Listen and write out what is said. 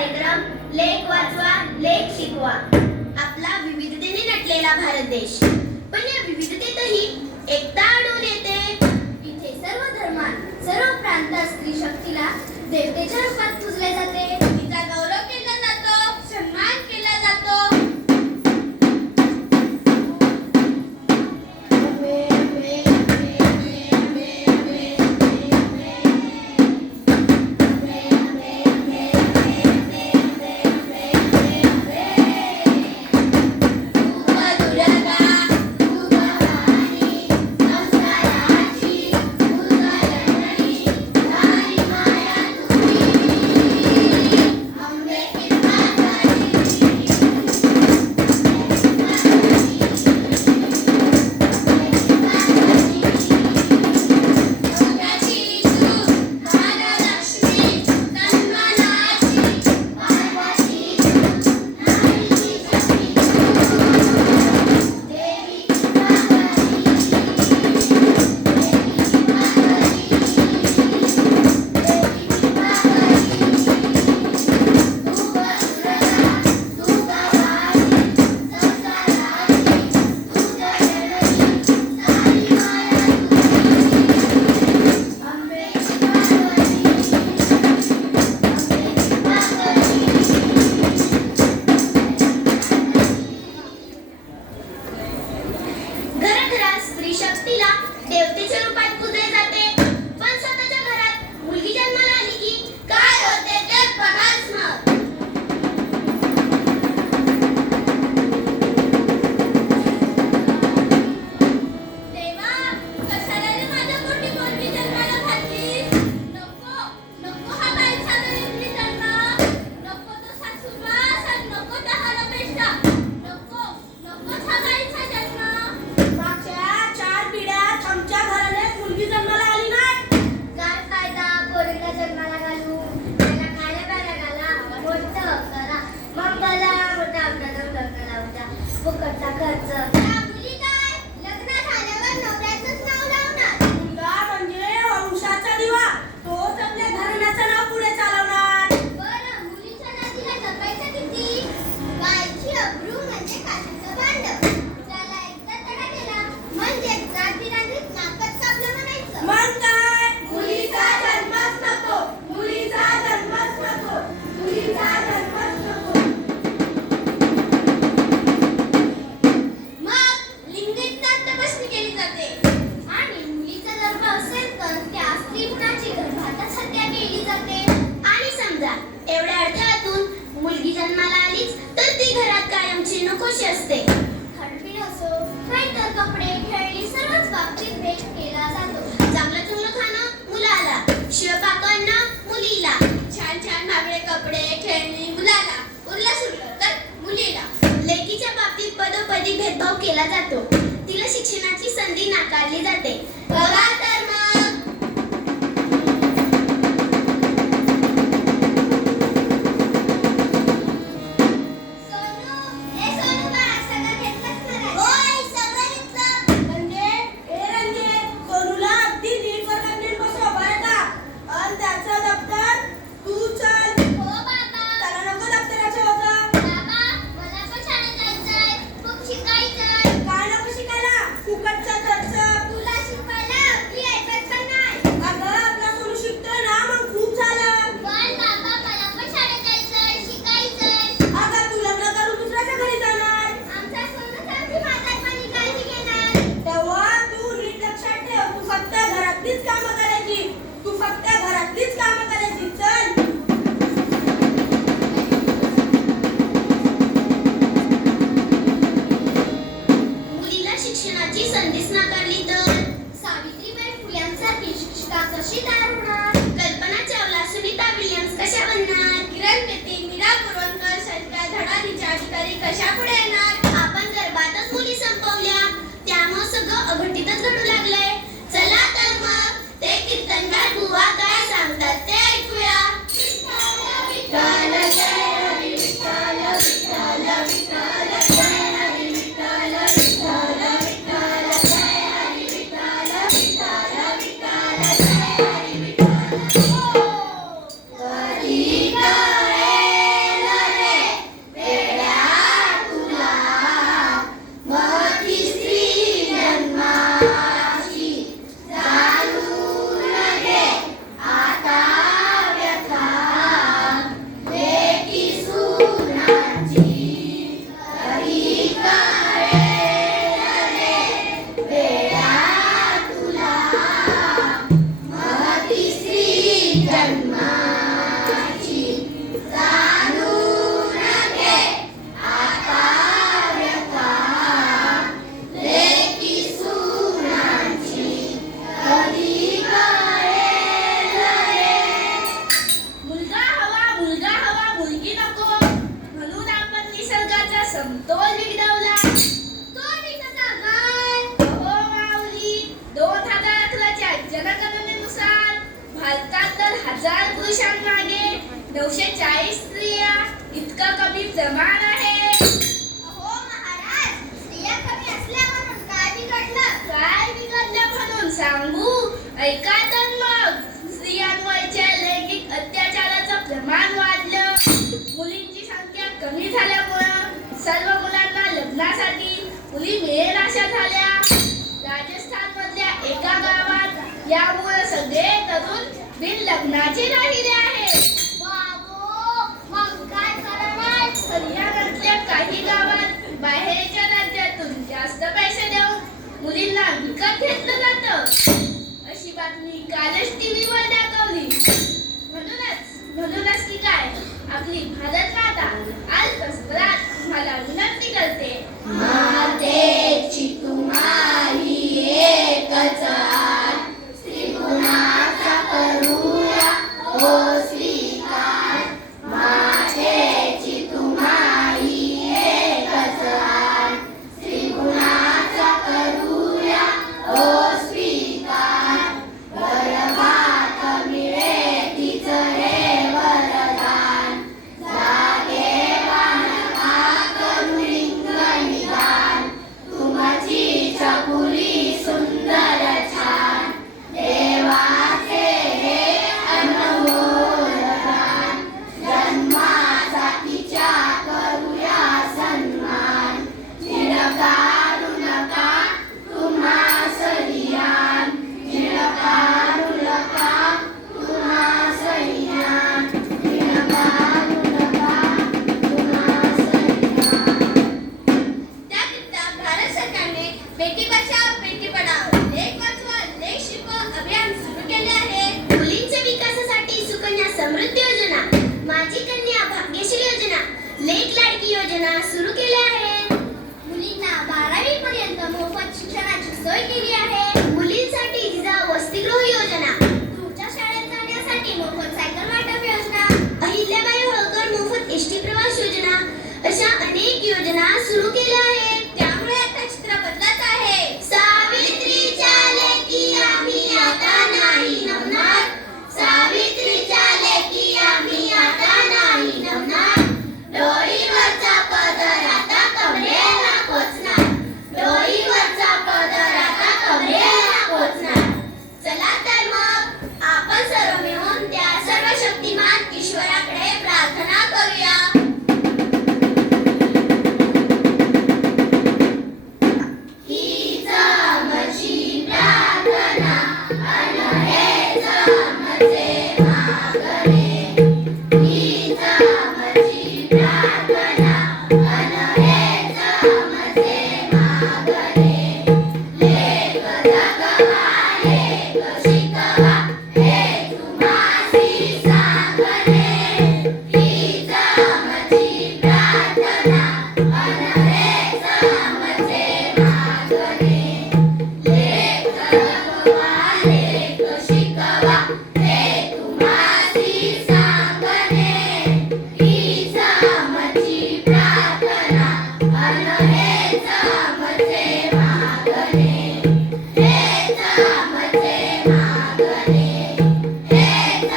कार्यक्रम लेख वाचवा लेख शिकवा. आपला विविधतेने नटलेला भारत देश, पण या विविधतेतही एकता आढळून येते. इथे सर्व धर्मात सर्व प्रांतात स्त्री शक्तीला देवतेच्या रूपात पूजले जाते. तिचा गौरव केला जातो, सन्मान केला जातो. शक्तीला देवतेच्या रूपात पूजले जाते, पण स्वतःच्या घरात मुलगी जन्माला आली की काय होते ते बघाच मग. देवा, कशाला रे माझ्या पोटी मुलगी जन्माला घातली? नको नको हा बाईचा मुलगी जन्म, नको तो सासूबास, नको त्या हरपेशा, नको नको हा बाईचा जन्म. आमच्या घराने मुलगी जन्माला आली नाही. काय फायदा पोरीला जन्माला घालून? त्याला खायला प्यायला घाला, मोठं करा, मग मला मोठा आपल्याला लग्न लावता, फुकटचा खर्च. मुली काय लग्न झाल्यावर नवऱ्याचंच नाव लावणार. मुलगा म्हणजे वंशाचा दिवा, तोच आपल्या घराण्याचं नाव पुढे चालवणार. बरं, मुलीच्या नातीला जपायचं किती? बाईची अब्रू म्हणजे काशीचं भांड. त्याला एकदा तडा केला म्हणजे जातीरांनीत नाकच कापलं म्हणायचं. मग काय? मुलीचा जन्मच नको, मुलीचा जन्मच नको, मुलीचा जन्मच नको. मग लिंगीकता तपासणी केली जाते आणि मुलीचा गर्भ असेल तर त्या स्त्री गुणाची गर्भातच हत्या केली जाते. आणि समजा एवढ्या अडथळ्यातून मुलगी जन्माला आलीच तर ती घरात कायमची नकोशी असते. खाणपिण असो नाहीतर कपडे खेळणी सर्वच बाबतीत भेट केला जातो. चांगलं चुंगलं खाणं मुलाला, शिवपाक अन्न मुलीला, छान छान महागडे कपडे खेळणी मुलाला, उरलं सुरलं तर मुलीला. लेकीच्या बाबतीत पदोपदी भेदभाव केला जातो. तिला शिक्षणाची संधी नाकारली जाते. बघा तर मग. शिक्षणाची संधीच नाकारली तर सावित्रीबाई फुल्यांसारखी शिक्षिका कशी तयार होणार? कल्पना चावला, सुनीता विल्यम्स कशा बनणार? किरण बेदी, मीरा कुरवंकर, संजय धडानीच्या अधिकारी कशा पुढे येणार? आपण गर्भातच मुली संपवल्या, त्यामुळे सगळं अघटितच घडू लागलंय. चला तर मग ते कीर्तनकार बुवा काय सांगतात ते ऐकूया. विठ्ठल जय हरी विठ्ठल, विठ्ठल विठ्ठल जय हरी विठ्ठल, विठ्ठल विठ्ठल जय हरी विठ्ठल, विठ्ठल विठ्ठल जय हरी विठ्ठल. कधी कळे जन्माची जाणून घे आता व्यथा लेकी सुनांची कधी कळेल रे. मुलगा हवा मुलगी नको म्हणून आपण निसर्गाचा समतोल बिघडवला. तो मी कसा काय? हो माऊली, 2011च्या जनगणनेनुसार भारतात तर 1000 पुरुषांमागे 940 स्त्रिया इतकं कमी प्रमाण आहे. अहो महाराज, स्त्रिया कमी असल्या म्हणून काय बिघडलं? काय बिघडलं म्हणून सांगू? ऐका तर मग. स्त्रियांवरच्या लैंगिक अत्याचाराचं प्रमाण वाढलं. मुलींची संख्या कमी झाल्यामुळं सर्व मुलांना लग्नासाठी मुली मिळेनाशा झाल्या. राजस्थानमधल्या एका गावात यामुळे सगळे तरुण बिन लग्नाचे राहिले आहेत. बाबो, मग काय करणार? हरियाणातल्या काही गावात बाहेरच्या राज्यातून जास्त पैसे देऊन मुलींना विकत घेतलं जातं. अशी बातमी कालच टीव्हीवर दाखवली. म्हणूनच की काय आपली भारत माता अल्पस्वरात तुम्हाला विनंती करते. मातेची तुम्हारी एकच आण, स्त्रीगुणाचा करूया ओ स्वीकार. मातेची तुम्हारी एकच आण, स्त्रीगुणाचा करूया ओ स्वीकार. गर्भात मिळे तिच हे वरदान, जागे बालका करू लिंग निदान. तुमची चकुली सुंदर छान, देवाचे हे अनमोल दान. जन्माचा तिच्या करूया सन्मान, निरकारू नका तुम्हा सह्यान. निरकारू नका तुम्हा सह्यान, निरकारू नका तुम्हा सह्यान. त्याकरिता भारत सरकारने बेटी बचाव बेटी पढाओ, लेक वाचवा लेक शिकवा अभियान सुरू केले आहे. मुलींच्या विकासासाठी सुकन्या समृद्धी योजना, माझी कन्या भाग्यश्री योजना, लेक लाडकी योजना सुरू केल्या आहेत. मुलींना 12वी पर्यंत मोफत शिक्षणाची सोय केली आहे. मुलींसाठी जिजाऊ वसतिगृह योजना, तुमच्या शाळेत जाण्यासाठी मोफत सायकल वाटप योजना, अहिल्याबाई होळकर मोफत एसटी प्रवास योजना अशा अनेक योजना सुरू केल्या आहेत. त्यामुळे आता चित्र बदलत आहे. सावित्रीच्या लेकी आम्ही आता नाही नमणार, सावित्रीच्या लेकी आम्ही आता नाही नमणार. डोळीवरचा पदर आता कमरेला पोचणार, डोळीवरचा पदर आता कमरेला पोचणार. चला तर मग आपण सर्व मिळून त्या सर्वशक्तिमान ईश्वराकडे प्रार्थना करूया. हीच आमची प्रार्थना अन हेच आमचे मागणे. हीच आमची प्रार्थना अन हेच आमचे मागणे. लेक जगवा लेक शिकवा हे तुम्हासी सांगणे. हीच आमची प्रार्थना अन हेच आमचे मागणे. लेक जगवा लेक शिकवा हे तुम्हासी सांगणे. हीच आमची प्रार्थना अन हेच आमचे मागणे. हेच आमचे मागणे. हेच